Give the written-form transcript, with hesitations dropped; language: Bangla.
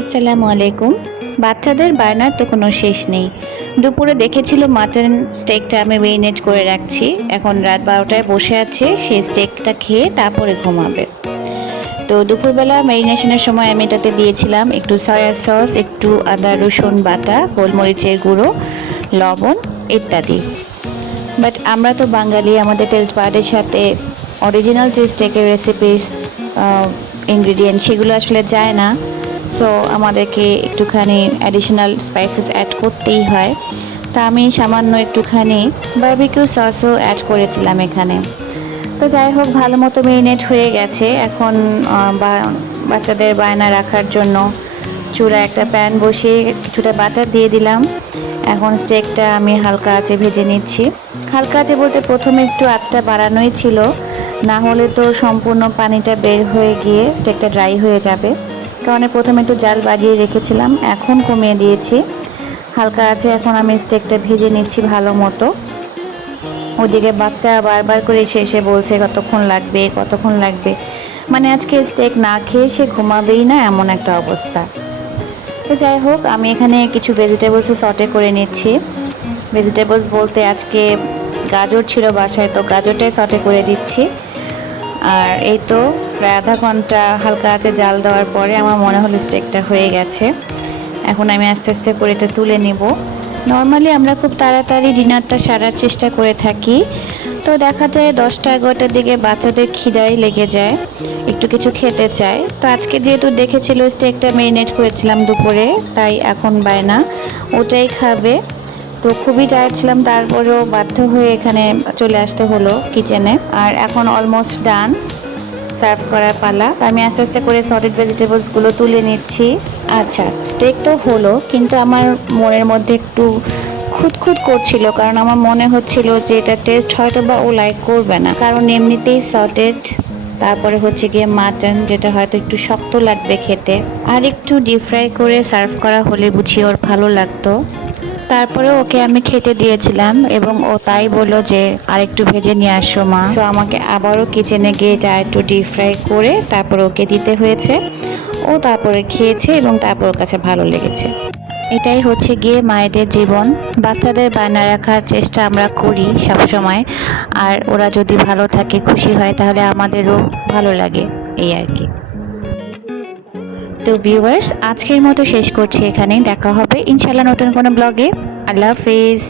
আসসালামু আলাইকুম। বাচ্চাদের বায়নার তো কোনো শেষ নেই। দুপুরে দেখেছিল মাটন স্টেকটা আমি মেরিনেট করে রাখছি। এখন রাত ১২টায় বসে আছে, সে স্টেকটা খেয়ে তারপরে ঘুমাবে। তো দুপুরবেলা ম্যারিনেশনের সময় আমি এটাতে দিয়েছিলাম একটু সয়া সস, একটু আদা রসুন বাটা, গোলমরিচের গুঁড়ো, লবণ ইত্যাদি। বাট আমরা তো বাঙালি, আমাদের টেস্ট বাডের সাথে অরিজিনাল যে স্টেকের রেসিপিস ইনগ্রিডিয়েন্ট সেগুলো আসলে যায় না। সো আমাদেরকে একটুখানি অ্যাডিশনাল স্পাইসেস অ্যাড করতেই হয়। তো আমি সামান্য একটুখানি বারবিকিউ সসও অ্যাড করেছিলাম এখানে। তো যাই হোক, ভালো মতো মেরিনেট হয়ে গেছে। এখন বাচ্চাদের বায়না রাখার জন্য চুলায় একটা প্যান বসিয়ে কিছুটা বাটার দিয়ে দিলাম। এখন স্টেকটা আমি হালকা আঁচে ভেজে নিচ্ছি। হালকা আঁচে বলতে প্রথমে একটু আঁচটা বাড়ানোই ছিল, না হলে তো সম্পূর্ণ পানিটা বের হয়ে গিয়ে স্টেকটা ড্রাই হয়ে যাবে। কারণে প্রথমে একটু জাল বাড়িয়ে রেখেছিলাম, এখন কমিয়ে দিয়েছি। হালকা আছে, এখন আমি স্টেকটা ভেজে নিচ্ছি ভালো মতো। ওদিকে বাচ্চা বারবার করে এসে এসে বলছে কতক্ষণ লাগবে কতক্ষণ লাগবে, মানে আজকে স্টেক না খেয়ে সে ঘুমাবেই না, এমন একটা অবস্থা। তো যাই হোক, আমি এখানে কিছু ভেজিটেবলসও সটে করে নিচ্ছি। ভেজিটেবলস বলতে আজকে গাজর ছিল বাসায়, তো গাজরটাই সটে করে দিচ্ছি। আর এই তো প্রায় আধা ঘন্টা হালকা আঁচে জাল দেওয়ার পরে আমার মনে হলো স্টেকটা হয়ে গেছে। এখন আমি আস্তে আস্তে করে এটা তুলে নেব। নর্মালি আমরা খুব তাড়াতাড়ি ডিনারটা সারার চেষ্টা করে থাকি। তো দেখা যায় 10টা-11টার দিকে বাচ্চাদের খিদাই লেগে যায়, একটু কিছু খেতে চায়। তো আজকে যেহেতু দেখেছিল স্টেকটা মেরিনেট করেছিলাম দুপুরে, তাই এখন বায়না ওটাই খাবে। তো খুবই টায়ার্ড ছিলাম, তারপরেও বাধ্য হয়ে এখানে চলে আসতে হলো কিচেনে। আর এখন অলমোস্ট ডান, সার্ভ করার পালা। আমি আস্তে আস্তে করে সটেড ভেজিটেবলসগুলো তুলে নিচ্ছি। আচ্ছা, স্টেক তো হলো, কিন্তু আমার মনের মধ্যে একটু খুঁতখুত করছিল, কারণ আমার মনে হচ্ছিল যে এটা টেস্ট হয়তো বা ও লাইক করবে না, কারণ এমনিতেই সটেড, তারপরে হচ্ছে গিয়ে মাটন, যেটা হয়তো একটু শক্ত লাগবে খেতে। আর একটু ডিপ ফ্রাই করে সার্ভ করা হলে বুঝি ওর ভালো লাগতো। তারপরে ওকে আমি খেতে দিয়েছিলাম এবং ও তাই বললো যে আরেকটু ভেজে নিয়ে আসো মা। সো আমাকে আবারও কিচেনে গিয়ে এটা একটু ডিপ ফ্রাই করে তারপর ওকে দিতে হয়েছে। ও তারপরে খেয়েছে এবং তারপর ওর কাছে ভালো লেগেছে। এটাই হচ্ছে গিয়ে মায়েদের জীবন। বাচ্চাদের বায়না রাখার চেষ্টা আমরা করি সবসময়, আর ওরা যদি ভালো থাকে, খুশি হয়, তাহলে আমাদেরও ভালো লাগে, এই আর কি। তো ভিউয়ার্স, আজকের মতো শেষ করছি এখানেই। দেখা হবে ইনশাল্লাহ নতুন কোনো ব্লগে। আল্লাহ হাফেজ।